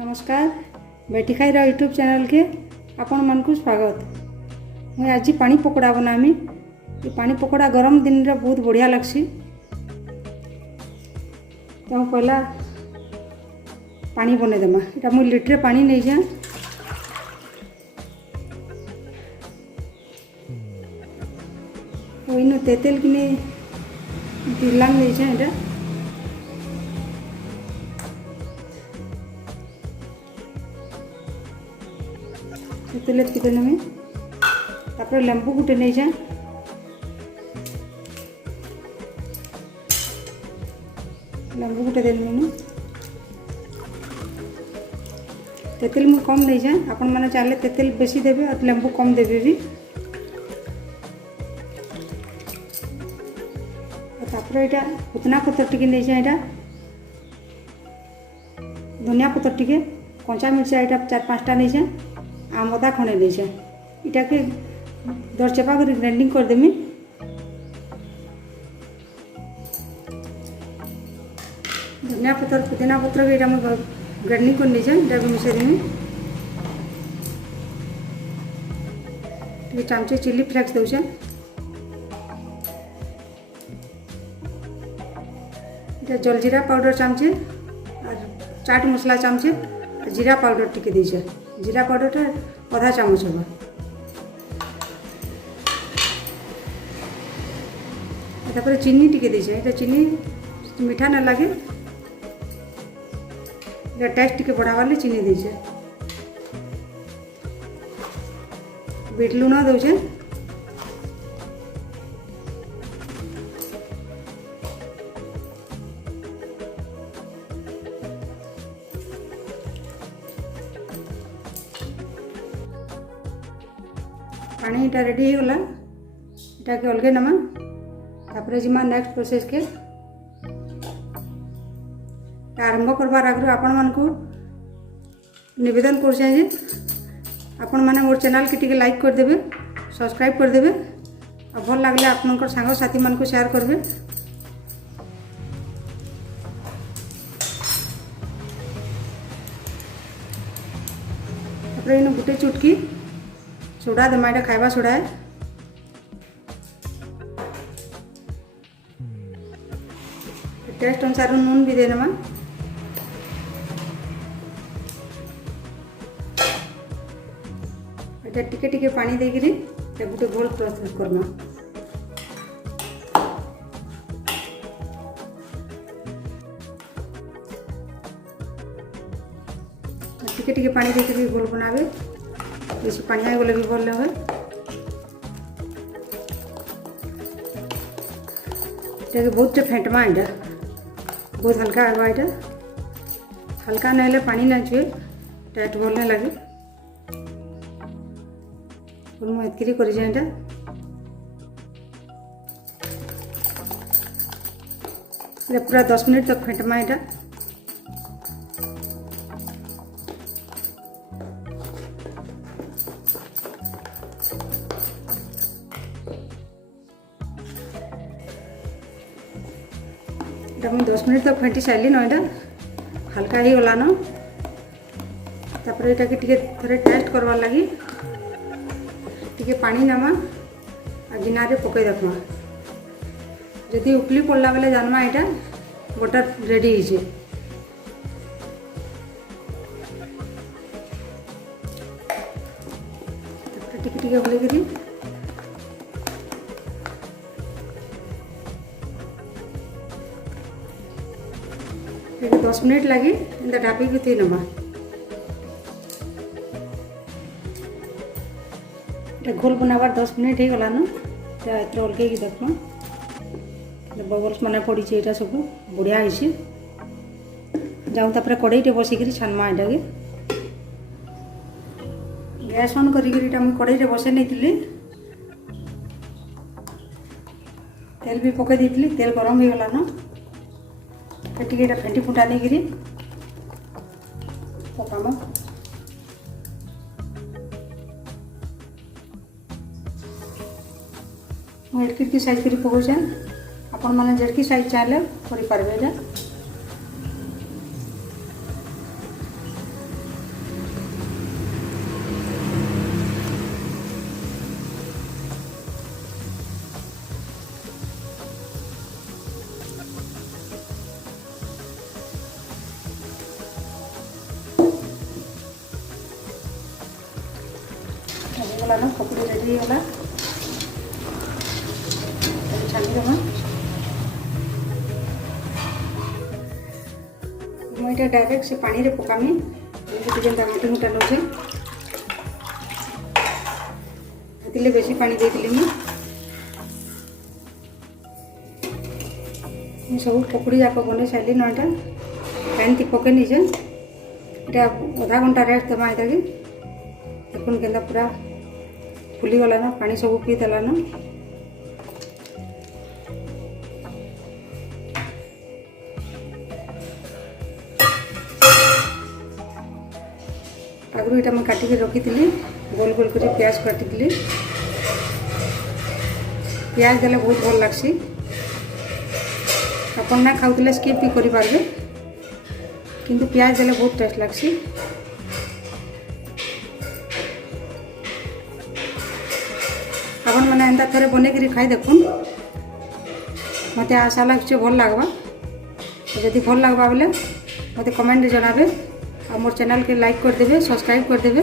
नमस्कार बेटी खाईर YouTube channel के आपण मन को स्वागत। मुझे आज पानी पकोड़ा बनामी। ये पानी पकोड़ा गरम दिन रे बहुत बढ़िया लगसी। तो पहला पानी बने देमा। इटा मुझे लिट्रे पानी नहीं जा। तो इनो तेतेल किने तिरलांग नहीं जा। इटा तेल कितने में तापर लेंबू गुटे नहीं जा। लेंबू गुटे देल मैंने तेतेल में कम नहीं जा। आपण मैंने चाहे तेतेल बेसी देवे और लेंबू कम देवे भी। तापर यहाँ पुदना पतर टिके नहीं जा। यहाँ धनिया पतर टिके कंचा मिर्चा यहाँ 4-5टा नहीं जा। आमदा खणे नहीं जा। इटा के दर चेपा कर ग्राइंडिंग कर देमी। धनिया पतर पुदीना पतर के इटा ग्राइंडिंग कर नहीं जा। इटा भी मिसे देमी। ये चमचे चिली फ्लेक्स दउछे। इटा जलजीरा पाउडर चमचे और चाट मसला चमचे और जीरा पाउडर टिके दीछे। जीरा पाउडर आधा चामच होगा। तापर चीनी टिके दीजिए। ये चीनी मीठा ना लगे टेस्ट टिके बढ़ावा चीनी दीजिए। बीट लुण दौचे। पानी इटा रेडी हो गला। इटा के अलगे नमा। तापर जिमा नेक्स्ट प्रोसेस के आरंभ करबार आगु आपण मन को निवेदन कर जे आपण माने मोर चैनल के टिके लाइक कर देबे, सब्सक्राइब कर देबे और भल लागले आपनकर संग साथी मन को शेयर करबे। तापर इन गुटे चुटकी सोडा देमा। इटा खाइबा सोडा है। टेस्ट अनुसार नून भी देनमा। इटा टिके टिके पानी देकरी गोटे गोल प्रस्तुत करना। टिके टिके पानी देकरी गोल बनावे। बेसी पानी गले भी भल लगे। बहुत फेंटमा। इटा बहुत हल्का आवा। इटा हल्का नहले पानी ना छुए टाइट भल नहीं लगे। मुझे एतकी कर इटा पूरा 10 मिनट तक फेंटमा। इटा मुझे 10 मिनट तक फेंटी सारे न। इटा हल्का ही गला न। तापर इटा के टिके थोड़े टेस्ट करवार लगी टिके पानी नमा और गिना रे पकई देखमा। जदि उकली पड़ला बेले जानमा इटा बटर रेडी होइछे। तापर टिके टिके होले करी 10 मिनट लगी इंदा ढापी की थी नमा। घोल बनावार 10 मिनट हो गला न। एतर अलगे की देखमा बबल्स माने पड़ी एटा सब बढ़िया होइछे। जाऊ तापर कड़ाईटे बसिक छानमा। इटा के गैस ऑन करी कड़ाईटे बसे नहीं। तेल भी पकई दी। तेल गरम हो गला न। टिके फेंटी फुटा नहीं करी पकाम। मुझे एटकी साइज कर पकाऊे। आपण मैंने जेटकी साइज चाहिए कर पारे। ହେଇଗଲାନ ପକୁଡ଼ି ରେଡ଼ି ହେଇଗଲା ଛାଣିଦେମା ମୁଁ ଏଇଟା ଡାଇରେକ୍ଟ ସେ ପାଣିରେ ପକାମି ଯେନ୍ତା ଘାଟି ଘୁଟା ନେଉଛେ ସେଥିରେ ବେଶୀ ପାଣି ଦେଇଥିଲି ମୁଁ ସବୁ ପକୁଡ଼ି ଯାକ ବନେଇ ସାରିଲି ନଇଟା ପାଣି ପକେଇ ନିଜେ এটা আধা ঘন্টা রেস্ট দেবা এটাকে দেখুন কেন্দা পুরা ফুলিগলান পানি সবু পিই দেলান আগুন এটা আমি কাটিকি রখিলি গোল গোল করে পেঁয়াজ কাটিলি পেঁয়াজ দেলে বহুত ভাল লাগছে আপন না খাওলে স্কিপ भी করি পারবে কিন্তু পেঁয়াজ দেলে বহুত টেস্ট লাগছে আপন মানে এন্তা থরে বনেকি খাই দেখুন মতে আশা লাগছে ভাল লাগবা যদি ভাল লাগবা বলে মতে কমেন্ট জানাবে আর মোর চ্যানেল কে লাইক করে দেবে সবসক্রাইব করে দেবে।